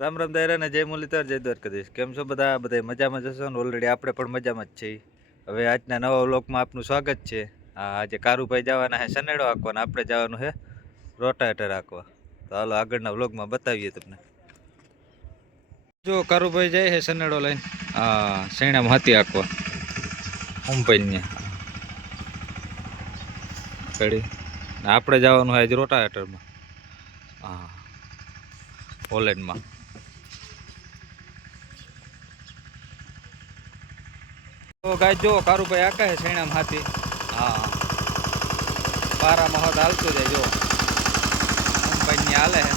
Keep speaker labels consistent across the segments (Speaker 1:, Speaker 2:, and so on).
Speaker 1: રામ રામ દાયરા જય મુરલીધર, જય દ્વારકાધીશ. કેમ છો બધા? બધા મજામાં જશો ને? ઓલરેડી આપણે પણ મજામાં જ છીએ. હવે આજના નવા વ્લોગમાં આપનું સ્વાગત છે. આજે કારુભાઈ જવાના છે સનેડો હાંકવા ને આપણે જવાનું છે રોટાવેટર હાંકવા. તો હાલો આગળના વ્લોગમાં બતાવીએ તમને. જો કારુભાઈ જાય છે સનેડો લઈને. હા શેણામાં હાથી હાંકવા. ઉમપાઈને કડી આપણે જવાનું છે આજે રોટાવેટરમાં. હા. પોલેન્ડમાં. તો ગાય, જો કારુભાઈ આકા હે સૈણામ હાથી. હા. પારામાં હોત હાલતું જાય, જો. ની હાલે હે.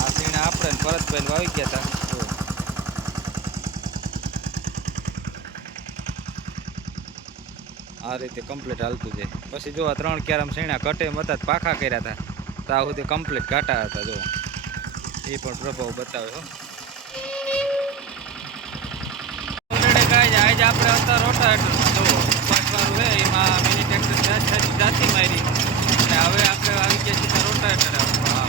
Speaker 1: આ સૈણા આપણે ભરતભાઈ વાવી ગયા હતા. આ રીતે કમ્પ્લીટ હાલતું જાય. પછી જો આ ત્રણ ક્યારામ સીણા કટે મતા પાખા કર્યા હતા. તો આ સુધી કમ્પ્લીટ કાંટા હતા, જો. એ પણ પ્રભાવ બતાવે હો ઓલરેડી કાંઈ જ આજે આપણે હતા રોટાવેટરમાં જુઓ પાછવાળું છે એમાં મિની ટ્રેક્ટર જાતી મારી અને હવે આપણે આવી ગયા સીધા રોટાવેટર હા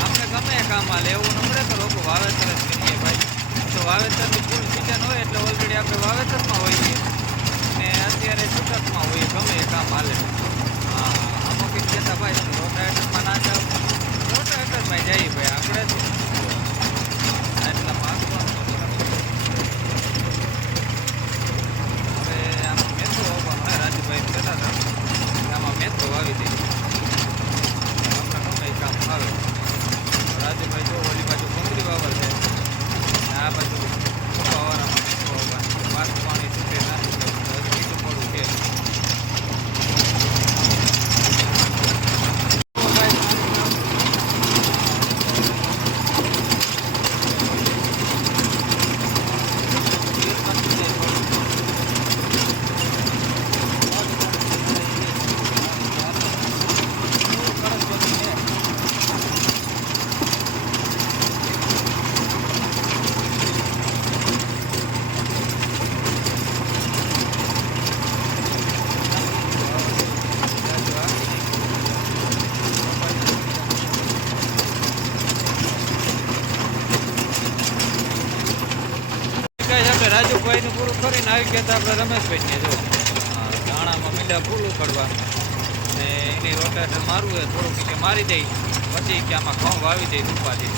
Speaker 1: આપણે ગમે એ કામ હાલે એવું નમરે તો લોકો વાવેતર જ કરીએ ભાઈ તો વાવેતરની ફૂલ સિઝન હોય એટલે ઓલરેડી આપણે વાવેતરમાં હોઈએ ને અત્યારે છૂટકમાં હોઈએ ગમે એ કામ હાલે હા અમુક એક કહેતા ભાઈ રોટાવેટરમાં ના જાવ રોટાવેટરમાં જઈએ ભાઈ આપણે શું એટલા માગવાનું હવે આમાં મેથો વાવવાનો હે રાજુભાઈ કહેતા હતા કે આમાં મેથો વાવી દઈએ આપણે ગમે એ કામ આવે રાજુભાઈ જો ઓલી બાજુ ડુંગળી વાવર છે અને આ બાજુ ફુવાવાળામાં મેથો વાવવાનું પાક પાણી છૂટે ના છૂટે તો બીજું મોડું છે કહે છે આપણે રાજુભાઈનું પૂરું કરીને આવી ગયા હતા આપણે રમેશભાઈને, જો. દાણામાં મીંડા પૂરું કરવા ને એની રોટેટર મારવું હોય થોડુંક કે મારી દઈ. પછી કે આમાં ઘઉં વાવી દઈ ઉપાધી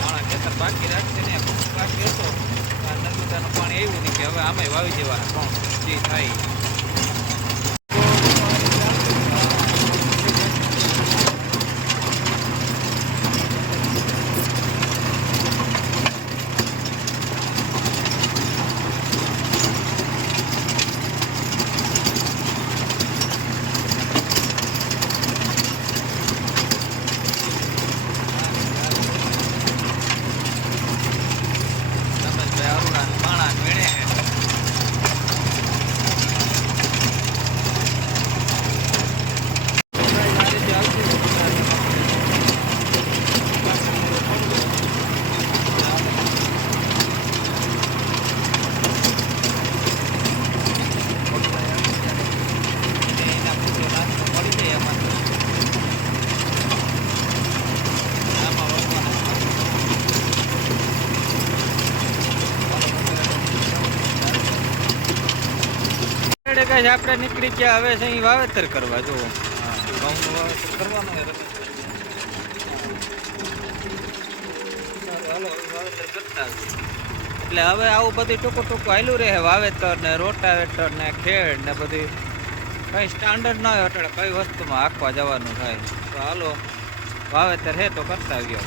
Speaker 1: દાણા ખેતર બાકી રાખશે ને બાકી હતો. નર્મદાનું પાણી એવું નહીં કે હવે આમે વાવી દેવાના ઘઉં. જે થાય ઈ. રમેશભાઈ અરુણા ને માણા ને વીણે છે. આ રીતે આવતું અને એના પૂરો નાસ્તો મળી જાય એમાંથી. આમાં વળવાના છે, આપણે નીકળી ગયા, હવે છે અહીં વાવેતર કરવા જો ઘઉંનું વાવેતર કરવાનું હોય વાવેતર કરતા એટલે હવે આવું બધું ટૂંકું ટૂંકું હાલ્યું રહે, વાવેતર ને રોટાવેટર ને ખેડ ને બધી. કઈ સ્ટાન્ડર્ડ ના હોય અટલે કઈ વસ્તુમાં આખવા જવાનું થાય. તો હાલો, વાવેતર હે તો કરતા આવ્યો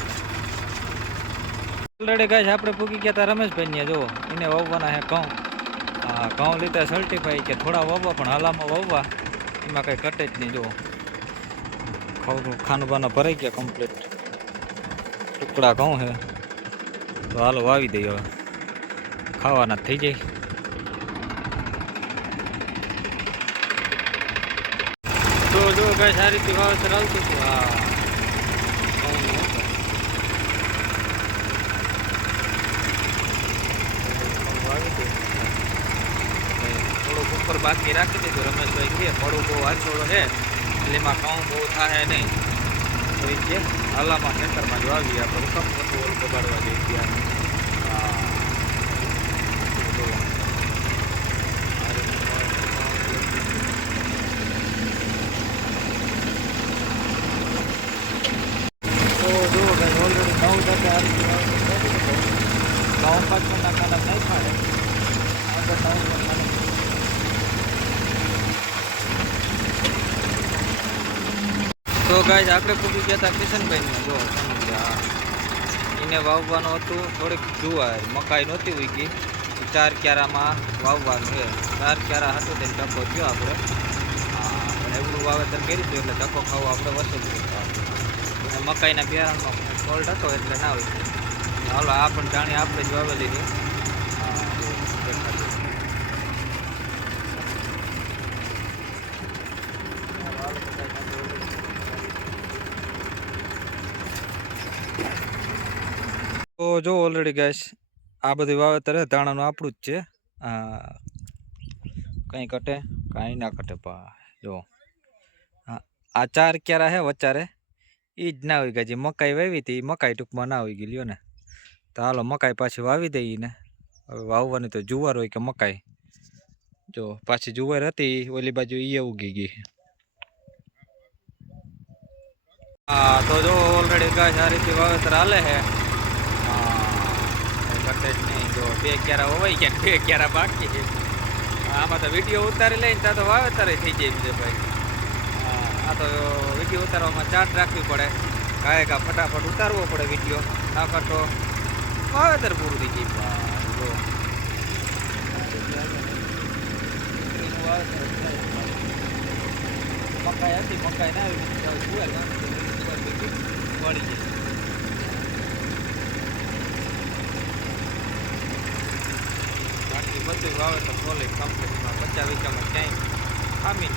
Speaker 1: ઓલરેડી ગાય આપણે પૂકી ગયા હતા રમેશભાઈ ને જો એને વાવવાના હે ઘઉં. ઘઉં લીધા સર્ટિફાઈ કે થોડા વાવવા પણ હાલામાં વાવવા એમાં કંઈ કટે જ નહીં જો ખાવું ખાનબાના ભરાઈ ગયા કમ્પ્લીટ ટુકડા ઘઉં છે. તો હાલો વાવી દઈએ હવે. ખાવાના જ થઈ જાય. જો જો કઈ સારી રીતે વાવેતર આવતું હતું. હા ઘઉંનું હતું. વાવી દઈએ. થોડુંક ઉપર બાકી રાખી દીધું રમેશભાઈ કે પડું બહુ આછોડો છે એટલે એમાં ઘઉં બહુ થાય નહીં. તો હાલામાં ખેતરમાં જો વાવી આપણે. હુકમ થતું ઓલું બગાડવા જઈએ ત્યાં હા જુઓ. આ રીતનું વાવેતર. તો જુઓ guys, already નવ ટકા આ રીતે વાવેતર કરી દીધું. બાવન પાંચમણના કાંડા નહીં ખાડે આગળ નવ ટકાનું તો ગાય આપણે પૂછી ગયા હતા કિશનભાઈને જો એને વાવવાનું હતું, થોડીક જુવાર, મકાઈ નહોતી ઉગી. ચાર ક્યારામાં વાવવાનું છે. ચાર ક્યારા હતું તેને ટકો થયો આપણે. એવડું વાવેતર કર્યું હતું એટલે ધક્કો ખાવો આપણે વસૂલ મકાઈના બિયારણમાં ફોલ્ટ હતો એટલે ના હોય. હાલો, આ પણ જાણી આપણે જ વાવેલી છે હા, જો દેખાડ્યું. તો જો ઓલરેડી ગેસ આ બધી વાવેતર ધાણાનું આપણું જ છે. કંઈ કટે કાંઈ ના કટે પા જો. આ ચાર ક્યારા હે વચારે એ જ ના આવી જે મકાઈ વાવી હતી મકાઈ ટૂંકમાં ના આવી ગઈ લ્યો ને. તો હાલો મકાઈ પાછી વાવી દઈએ ને. હવે વાવવાની તો જુવાર હોય કે મકાઈ. જો, પાછી જુવાર હતી, ઓલી બાજુ એ ઉગી ગઈ હા, તો જો ઓલરેડી ગાય આ રીતે વાવેતર હાલે છે. જ નહીં. જો બે ક્યારા હોય કે ને બે ક્યારા બાકી છે. આમાં તો વીડિયો ઉતારી લઈને ત્યાં તો વાવેતર થઈ જાય છે ભાઈ. આ તો વીડિયો ઉતારવામાં ચાર્ટ રાખવી પડે. કાંઈ કા ફટાફટ ઉતારવો પડે વીડિયો. આ તો વાવેતર પૂરું થઈ જાય. મકાઈ હતી મકાઈ ના આવી. વળી જાય બાકી બધું વાવેતર ખોલી કમ્પ્લીટમાં બચ્ચા વિચામાં ક્યાંય ખામી